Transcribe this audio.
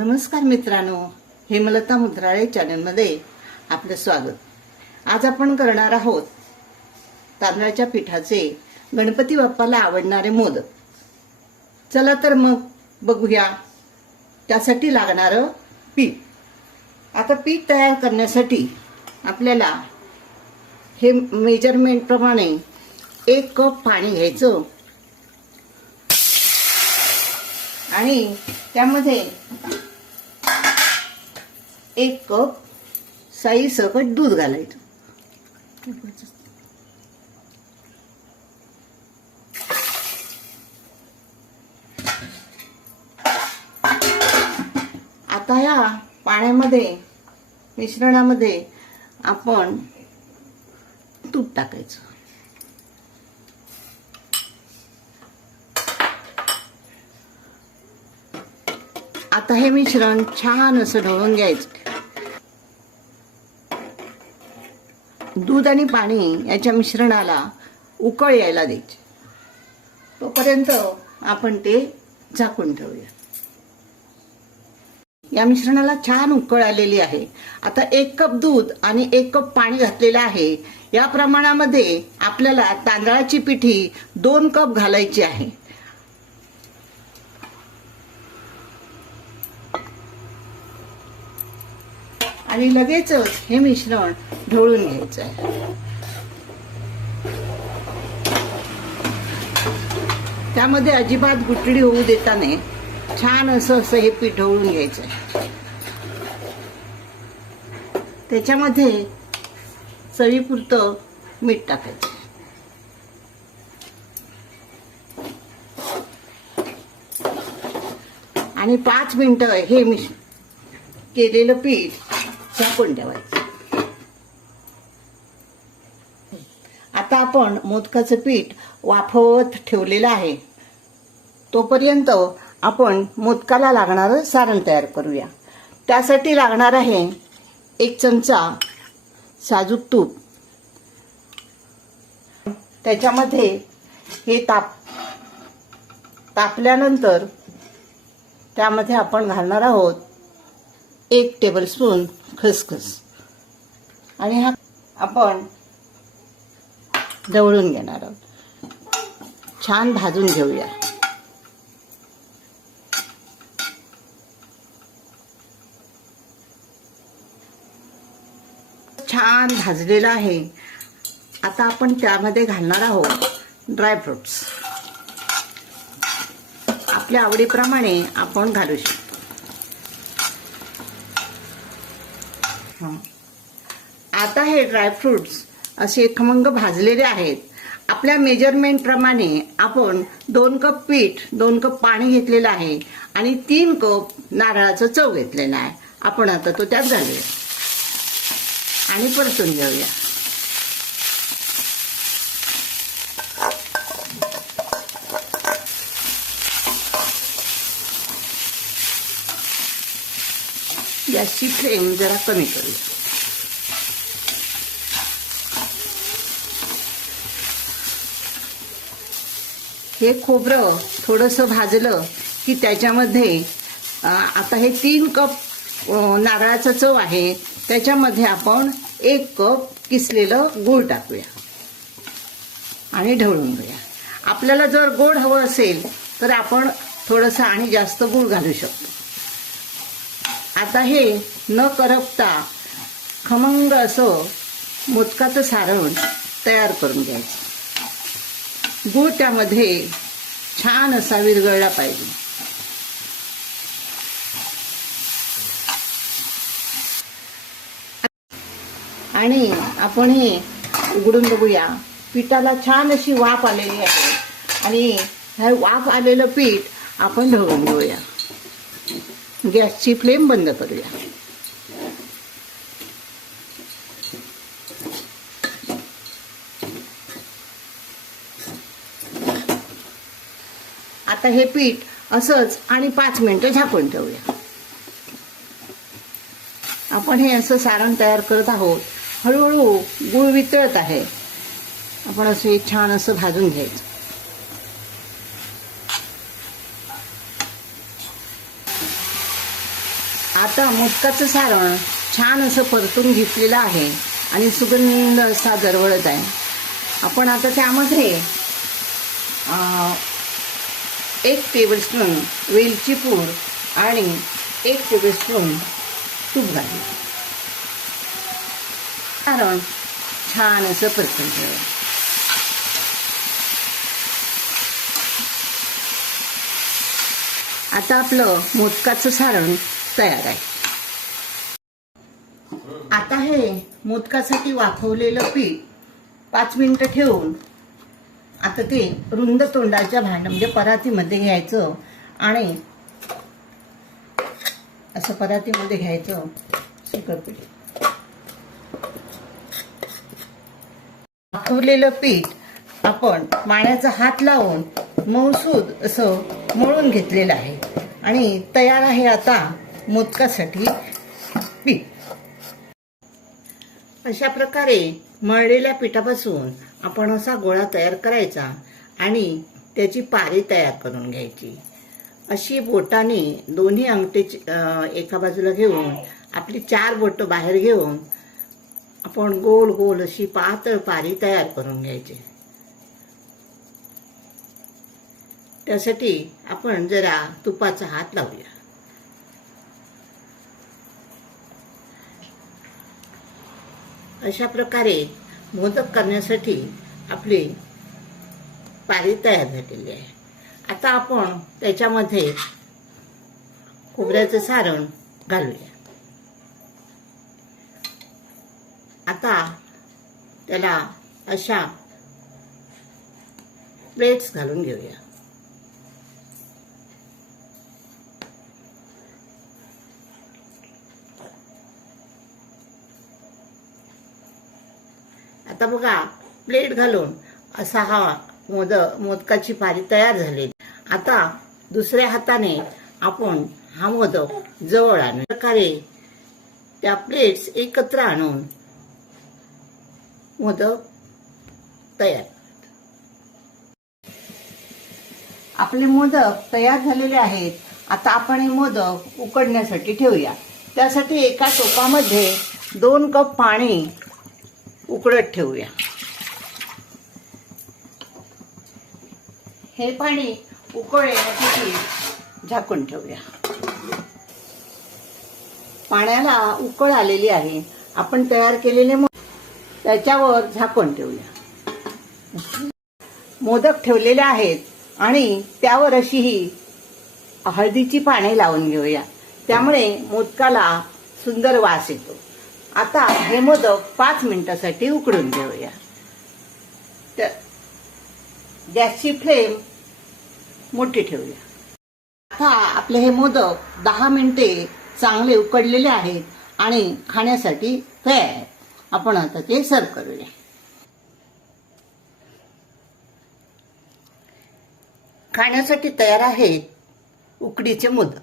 नमस्कार मित्रांनो, हेमलता मुद्राळे चॅनलमध्ये आपलं स्वागत. आज आपण करणार आहोत तांदळाच्या पिठाचे गणपती बाप्पाला आवडणारे मोदक. चला तर मग बघूया त्यासाठी लागणारं पीठ. आता पीठ तयार करण्यासाठी आपल्याला हे मेजरमेंट प्रमाणे 1 कप पाणी घ्यायचं आणि त्यामध्ये 1 कप साईसकट दूध घालायचं. आता या पाण्यामध्ये मिश्रणामध्ये आपण तूप टाकायचं. आता हे मिश्रण छान असं ढवळून घ्यायचं. दूध आणि पाणी याच्या मिश्रणाला उकळ यायला द्यायची. तोपर्यंत आपण ते झाकून ठेवूया. या मिश्रणाला छान उकळ आलेली आहे. आता 1 कप दूध आणि 1 कप पाणी घातलेलं आहे. या प्रमाणामध्ये आपल्याला तांदळाची पिठी 2 कप घालायची आहे. आणि लगेचच हे मिश्रण ढवळून घ्यायचं आहे. त्यामध्ये अजिबात गुठळी होऊ देता नये. छान असं हे पीठ ढवळून घ्यायचं आहे. त्याच्यामध्ये चवीपुरतं मीठ टाकायचं. आणि 5 मिनिटं हे केलेलं पीठ झाकून ठेवायचं. आता आपण मोदकाचं पीठ वाफवत ठेवलेलं आहे. तोपर्यंत आपण मोदकाला लागणारं सारण तयार करूया. त्यासाठी लागणार आहे 1 चमचा साजूक तूप. त्याच्यामध्ये हे तापल्यानंतर त्यामध्ये आपण घालणार आहोत 1 टेबलस्पून खसखस. आणि हा आपण ढवळून घेणार आहोत. छान भाजून घेऊया. छान भाजलेलं आहे. आता आपण त्यामध्ये घालणार आहोत ड्रायफ्रुट्स. आपल्या आवडीप्रमाणे आपण घालू शकतो. आता हे ड्रायफ्रुट्स असे खमंग भाजलेले आहेत. आपल्या मेजरमेंट प्रमाणे आपण 2 कप पीठ 2 कप पाणी घेतलेलं आहे आणि 3 कप नारळाचं चव घेतलेलं आहे. आपण आता तो त्यात घालूया आणि परतून घेऊया. गॅसची फ्लेम जरा कमी करूया. हे खोबरं थोडंसं भाजलं की त्याच्यामध्ये आता हे 3 कप नारळाचं चव आहे. त्याच्यामध्ये आपण 1 कप किसलेलं गूळ टाकूया आणि ढवळून घेऊया. आपल्याला जर गोड हवं असेल तर आपण थोडंसं आणि जास्त गूळ घालू शकतो. आता हे न करपता खमंग असं मोदकाचं सारण तयार करून घ्यायचं. गूळ त्यामध्ये छान असा विरघळला पाहिजे. आणि आपण हे उघडून बघूया. पिठाला छान अशी वाफ आलेली आहे आणि हे वाफ आलेलं पीठ आपण ढवळून घेऊया. गॅसची फ्लेम बंद करूया. आता हे पीठ असंच आणि 5 मिनिटं झाकून ठेवूया. आपण हे असं सारण तयार करत आहोत. हळूहळू गूळ वितळत आहे. आपण असं छान असं भाजून घ्यायचं. आता मोदकाचं सारण छान असं परतून घेतलेलं आहे आणि सुगंध असा दरवळत आहे. आपण आता त्यामध्ये 1 टेबलस्पून वेलची पूड आणि 1 टेबलस्पून तूप घालू. सारण छान असं परतून घेऊया. आता आपलं मोदकाचं सारण तयार आहे. आता हे मोदकासाठी वाफवलेलं पीठ 5 मिनिटं ठेवून आता ते रुंद तोंडाच्या भांड म्हणजे परातीमध्ये घ्यायचं आणि असं परातीमध्ये घ्यायचं सुकं पीठ. वाफवलेलं पीठ आपण पाण्याचा हात लावून मऊसूद असं मळून घेतलेलं आहे आणि तयार आहे आता मोदकासाठी पीठ. अशा प्रकारे मळलेल्या पिठापासून आपण असा गोळा तयार करायचा आणि त्याची पारी तयार करून घ्यायची. अशी बोटाने दोन्ही अंगठे एका बाजूला घेऊन आपली 4 बोटं बाहेर घेऊन आपण गोल गोल अशी पातळ पारी तयार करून घ्यायची. त्यासाठी आपण जरा तुपाचा हात लावूया. अशा प्रकारे मोदक करण्यासाठी आपली पारी तयार झालेली आहे. आता आपण त्याच्यामध्ये खोबऱ्याचं सारण घालूया. आता त्याला अशा प्लेट्स घालून घेऊया. आता बघा प्लेट घालून असा हा मोदकाची पारी तयार झाली. आता दुसऱ्या हाताने आपण हा मोदक जवळ आणू. प्रकारे त्या प्लेट्स एकत्र आणून मोदक तयार. आपले मोदक तयार झालेले आहेत. आता आपण हे मोदक उकडण्यासाठी ठेवूया. त्यासाठी एका टोपामध्ये 2 कप पाणी उकळत ठेवूया. हे पाणी उकळण्यासाठी झाकून ठेवूया. पाण्याला उकळ आलेली आहे. आपण तयार केलेले त्याच्यावर झाकून ठेवूया. मोदक ठेवलेले आहेत आणि त्यावर अशी ही हळदीची पाने लावून घेऊया. त्यामुळे मोदकाला सुंदर वास येतो. आता हे मोदक 5 मिनिटासाठी उकडून घेऊया. गॅसची फ्लेम मोठी ठेवूया. आता आपले हे मोदक 10 मिनिटे चांगले उकडलेले आहेत आणि खाण्यासाठी तयार आहेत. आपण आता ते सर्व करूया. खाण्यासाठी तयार आहेत उकडीचे मोदक.